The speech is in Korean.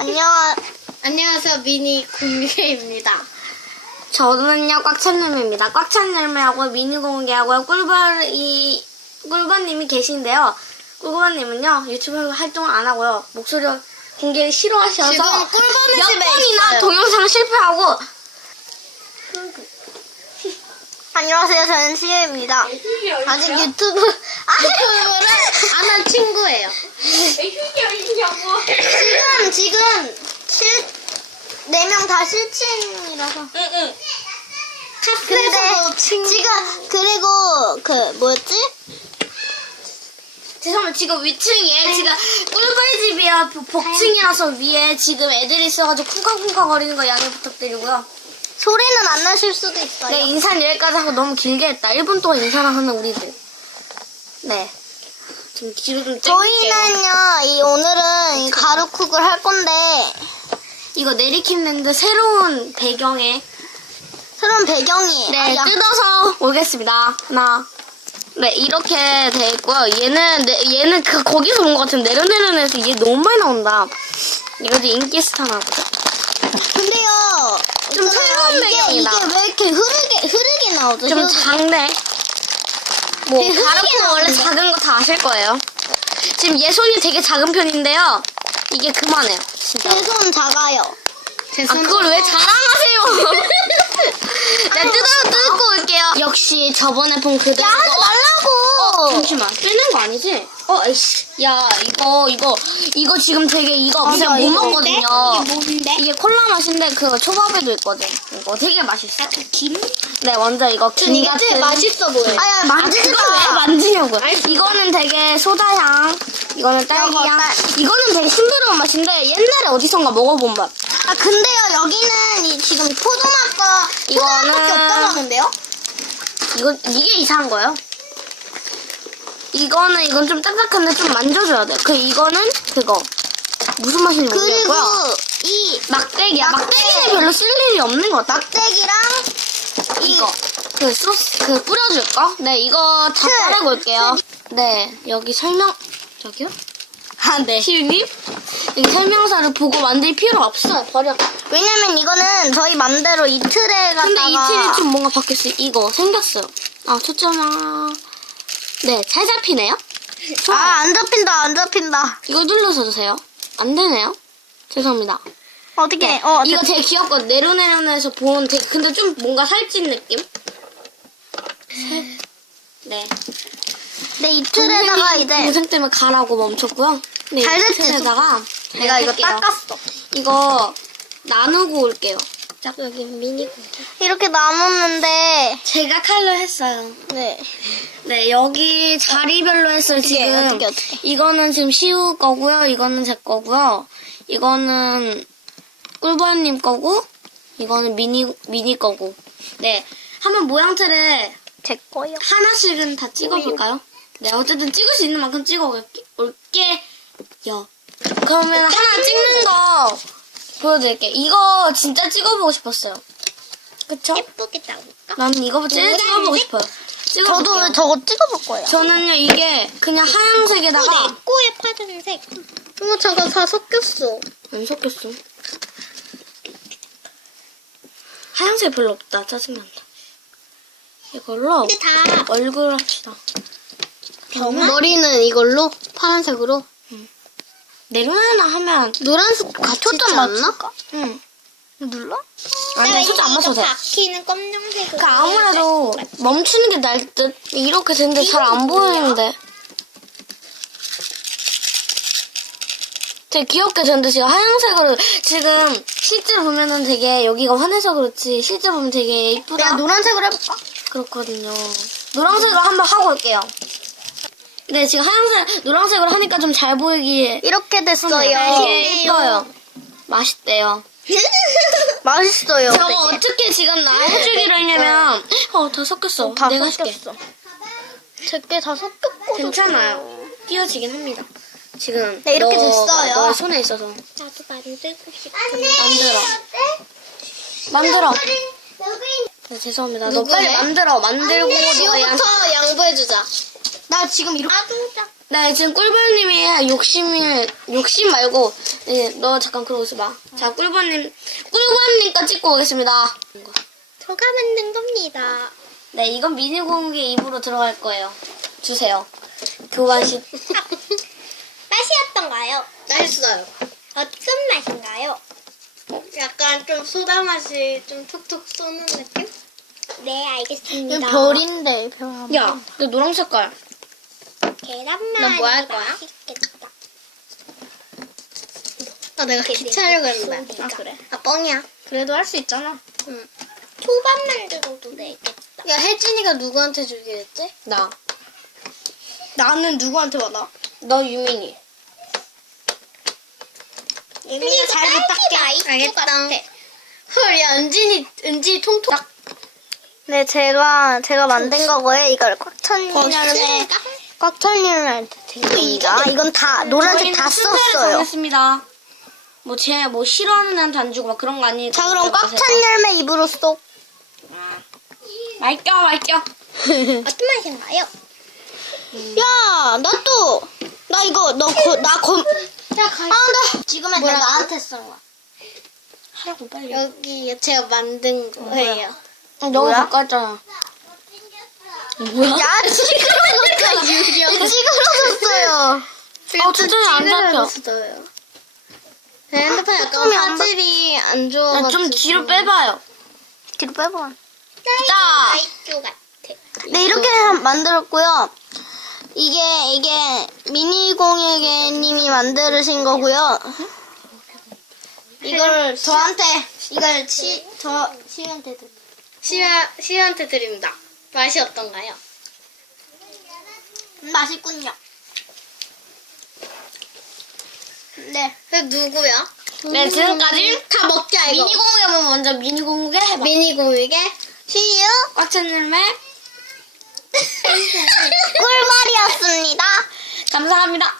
안녕. 안녕하세요 미니 공개입니다. 저는요 꽉찬 열매입니다. 꽉찬 열매하고 미니 공개하고요 꿀벌이 꿀벌님이 계신데요. 꿀벌님은요 유튜브 활동을 안 하고요 목소리 공개를 싫어하셔서 지금 꿀벌의 몇 집에 번이나 있어요. 동영상 실패하고 안녕하세요. 저는 시우입니다. 아직 유튜브 유튜브를 아는 친구예요. 지금 지금 실 네 명 다 실친이라서. 응 응 근데 지금 그리고 그 뭐였지? 죄송합니다. 지금 위층에 지금 꿀벌집이야 복층이라서 위에 지금 애들이 있어가지고 쿵쾅쿵쾅 거리는 거 양해 부탁드리고요. 소리는 안 나실 수도 있어요. 네, 인사는 여기까지 하고 너무 길게 했다. 1분 동안 인사를 하는 우리들. 네. 지금. 저희는요, 이 오늘은 이 가루쿡을 할 건데 이거 내리킴랜드 새로운 배경에 새로운 배경이에요. 네, 아, 야. 뜯어서 오겠습니다. 하나. 네, 이렇게 돼 있고요. 얘는 네, 얘는 그 거기서 온 것 같은 내려내려내서 얘 너무 많이 나온다. 이것도 인기 스타나거든. 근데요, 좀 있잖아요. 새로운 이게, 이게 배경이다. 왜 이렇게 흐르게 흐르게 나오죠? 좀 효- 작네. 뭐 가르코는 흐리게 원래 나오는데. 작은 거 다 아실 거예요. 지금 얘 손이 되게 작은 편인데요. 이게 그만해요. 진짜. 제 손 작아요. 제 아 손. 그걸 왜 자랑하세요? 네 뜯어 뜯고 올게요. 역시 저번에 본 그대로. 야! 잠시만 빼는 거 아니지? 어, 에이씨. 야, 이거, 이거, 이거 지금 되게 이거 맞아, 제가 못 이거 먹거든요. 이게 뭔데? 이게 콜라 맛인데 그거 초밥에도 있거든. 이거 되게 맛있어. 김? 네, 먼저 이거 김 이게 같은. 맛있어 보여요. 아야, 만지지 그걸 왜 마! 만지냐고요? 이거는 되게 소다향. 이거는 딸기향. 딸- 이거는 되게 싱그러운 맛인데 옛날에 어디선가 먹어본 맛. 아, 근데요, 여기는 이, 지금 포도맛과 포도맛밖에 이거는- 없다고 하는데요? 이거 이게 이상한 거예요. 이거는 이건 좀 딱딱한데 좀 만져줘야 돼. 그 이거는 그거 무슨 맛인지 그리고 모르겠고요. 이 막대기야. 막대기. 막대기는 별로 쓸 일이 없는 것 같아. 막대기랑 이거 그 소스 그 뿌려줄 거. 네 이거 다 틀. 따라고 올게요. 네 여기 설명 저기요? 아 네. 시우님 여기 설명서를 보고 만들 필요 없어. 버려. 왜냐면 이거는 저희 맘대로 이틀에 갔다가 근데 이틀이 좀 뭔가 바뀌었어요. 이거 생겼어요. 아 초점아. 네 잘 잡히네요. 좋아요. 아, 안 잡힌다, 안 잡힌다. 이거 눌러서 주세요. 안 되네요. 죄송합니다. 어떻게, 네, 어, 이거 되게 귀엽거든. 내로내로에서 본 되게 근데 좀 뭔가 살찐 느낌? 네. 네, 이틀에다가 이제 동생 때문에 가라고 멈췄고요. 네, 잘 됐지, 이틀에다가 내가 이거. 닦았어. 이거 나누고 올게요. 자, 여기 미니 고기. 이렇게 남았는데, 제가 칼로 했어요. 네. 네, 여기 자리별로 했어요, 어떻게, 지금. 어떻게, 어떻게. 이거는 지금 시우 거고요. 이거는 제 거고요. 이거는 꿀벌님 거고, 이거는 미니, 미니 거고. 네. 한번 모양틀에 제 거요. 하나씩은 다 찍어볼까요? 네, 어쨌든 찍을 수 있는 만큼 찍어 올게요. 그러면 하나 찍는 거 보여드릴게요. 이거 진짜 찍어보고 싶었어요. 그쵸? 예쁘게 나올까? 나는 이거 진짜 찍어보고 싶어요. 찍어볼게요. 저도 저거 찍어볼 거예요. 저는요 이게 그냥 하얀색에다가 꼬에 파란색. 어머, 잠깐 다 섞였어. 안 섞였어. 하얀색 별로 없다. 짜증난다. 이걸로 다 얼굴 합시다. 머리는 이걸로 파란색으로 내려놔 하면 노란색 같이 초점 맞나? 응. 눌러? 아니 초점 안 맞춰도 돼. 바퀴는 검정색으로. 그러니까 아무래도 멈추는 게 나을 듯. 이렇게 됐는데 잘 안 보이는데. 되게 귀엽게 됐는데 지금 하얀색으로 지금 실제로 보면은 되게 여기가 환해서 그렇지 실제 보면 되게 내가 이쁘다. 노란색으로 해볼까? 그렇거든요. 노란색으로 한번 하고 올게요. 네, 지금 하얀색, 노란색으로 하니까 좀 잘 보이기. 이렇게 됐어요. 되게 예뻐요. 맛있대요. 맛있어요. 저거. 어떻게 지금 나 해주기로 했냐면, 어, 다 섞였어. 다 내가 해줄게. 섞였어. 제게 다 섞였고. 괜찮아요. 띄어지긴 합니다. 지금. 네, 이렇게 너- 됐어요. 너의 손에 있어서. 나도 만들고 싶어. 만들어. 만들어. 네, 죄송합니다. 너? 빨리 만들어. 만들고 얘한테. 지금부터 양보해주자. 나 지금 이렇게. 네, 지금 꿀벌님이 욕심을, 욕심 말고, 예, 너 잠깐 그러고 있어봐. 자, 꿀벌님, 꿀벌님 거 찍고 오겠습니다. 저가 만든 겁니다. 네, 이건 미니 공개 입으로 들어갈 거예요. 주세요. 교환식. 맛이 어떤가요? 맛있어요. 어떤 맛인가요? 약간 좀 소다 맛이 좀 톡톡 쏘는 느낌? 네, 알겠습니다. 별인데, 별. 야, 그 노랑 색깔. 계란말이 넌뭐할 거야? 맛있겠다. 아, 내가 기차를 그랬는데. 아, 그래? 아, 뻥이야. 그래도 할 수 있잖아. 응. 초밥 만들어도 되겠다. 야, 혜진이가 누구한테 주기로 했지? 나. 나는 누구한테 받아? 너 유민이. 유민이 잘 부탁해. 알겠다. 헐, 야, 은진이, 은진이 통통. 네, 제가 제가 만든 거고요. 이걸 꽉찬 어, 여름에 꽉찬 여름에 드립니다. 이건 다 노란색 저희는 다 썼어요. 뭐, 제, 뭐, 싫어하는 애한테 안 주고 막 그런 거 아니니까. 자, 그럼 꽉 찬 열매 입으로 쏙. 말껴, 말껴. 어떤 맛인가요? 야, 나 또. 나 이거 너나 검. 야, 가. 아, 나 지금은? 내가 나한테 쓴 거야. 하라고, 빨리. 여기 제가 만든 거예요. 너무 뭐야? 가까웠잖아. 뭐야? 야, 찌그러졌잖아. 찌그러졌어요. 아, 초점이 안 잡혀. 네, 핸드폰 약간 초점이 안 봐- 화질이 안 야, 좋아가지고. 좀 뒤로 빼봐요. 뒤로 빼봐. 자, 아이쭈 같아. 네, 이렇게 한- 만들었고요. 이게, 이게, 미니공예계님이 만드신 거고요. 이걸 저한테, 이걸 치, 저, 시한테 드 시아, 시아한테 드립니다. 맛이 어떤가요? 맛있군요. 네. 그 누구야? 네, 지금까지 다 먹자, 이거. 미니 공개하면 먼저 미니 공개 해봐. 미니 공익에 시유 꽉찬 열매. 꿀말이었습니다. 감사합니다.